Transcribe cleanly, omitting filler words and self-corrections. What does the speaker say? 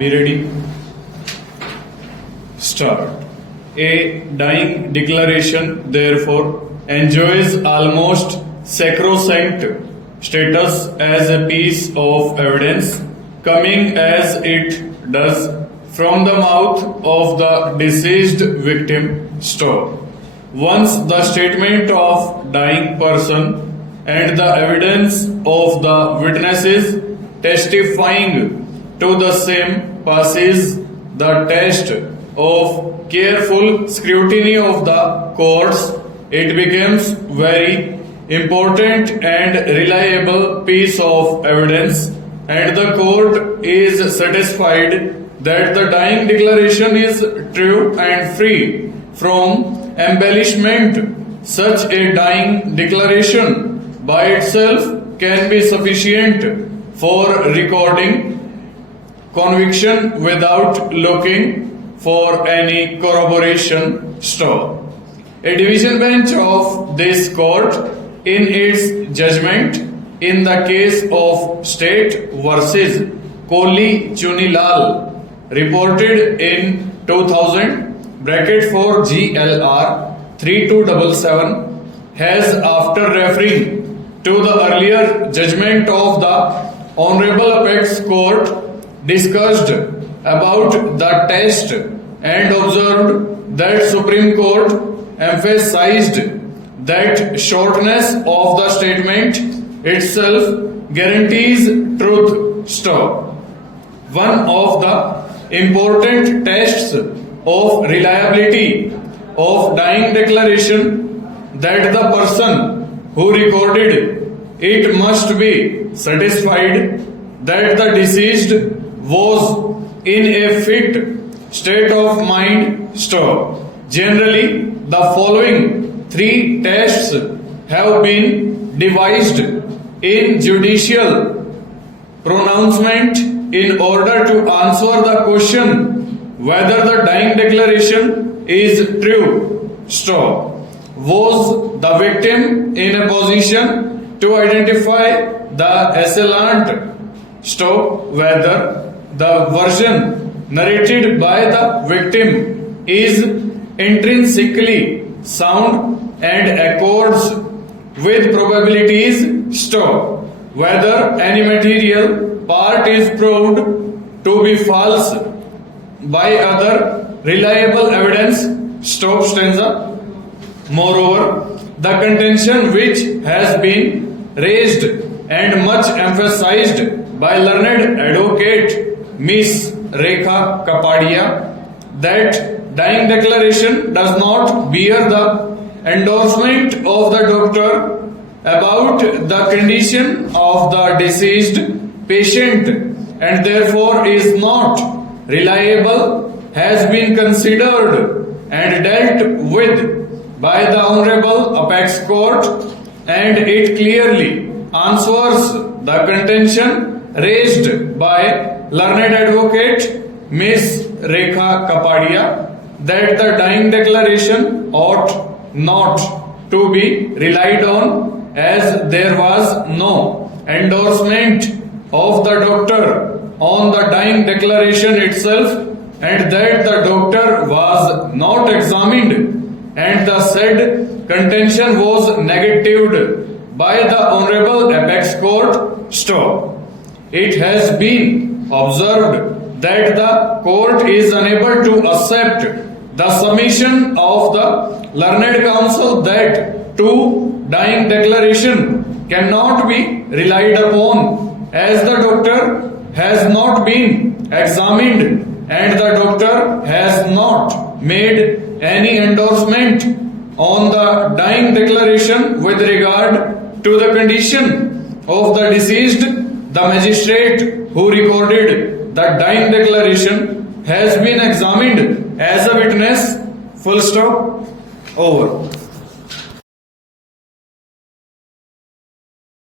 Be ready? Start. A dying declaration, therefore, enjoys almost sacrosanct status as a piece of evidence, coming as it does from the mouth of the deceased victim. Stop. Once the statement of dying person and the evidence of the witnesses testifying to the same passes the test of careful scrutiny of the courts, it becomes very important and reliable piece of evidence, and the court is satisfied that the dying declaration is true and free from embellishment. Such a dying declaration by itself can be sufficient for recording conviction without looking for any corroboration. Stop. A division bench of this court, in its judgment in the case of State versus Kohli Chunilal, reported in 2000 (for GLR 3277), has, after referring to the earlier judgment of the Honorable Apex Court, discussed about the test and observed that Supreme Court emphasized that shortness of the statement itself guarantees truth. Stop. One of the important tests of reliability of dying declaration that the person who recorded it must be satisfied that the deceased was in a fit state of mind. Stop. Generally, the following three tests have been devised in judicial pronouncement in order to answer the question whether the dying declaration is true. Stop. Was the victim in a position to identify the assailant? Stop. Whether the version narrated by the victim is intrinsically sound and accords with probabilities. Stop. Whether any material part is proved to be false by other reliable evidence. Stop. Stanza. Moreover, the contention which has been raised and much emphasized by learned advocate Miss Rekha Kapadia, that dying declaration does not bear the endorsement of the doctor about the condition of the deceased patient and therefore is not reliable, has been considered and dealt with by the Honorable Apex Court, and it clearly answers the contention raised by learned advocate Miss Rekha Kapadia that the dying declaration ought not to be relied on, as there was no endorsement of the doctor on the dying declaration itself, and that the doctor was not examined, and the said contention was negatived by the Honorable Apex Court. Stop. It has been observed that the court is unable to accept the submission of the learned counsel that two dying declaration cannot be relied upon, as the doctor has not been examined and the doctor has not made any endorsement on the dying declaration with regard to the condition of the deceased. The magistrate who recorded the dying declaration has been examined as a witness. Full stop. Over.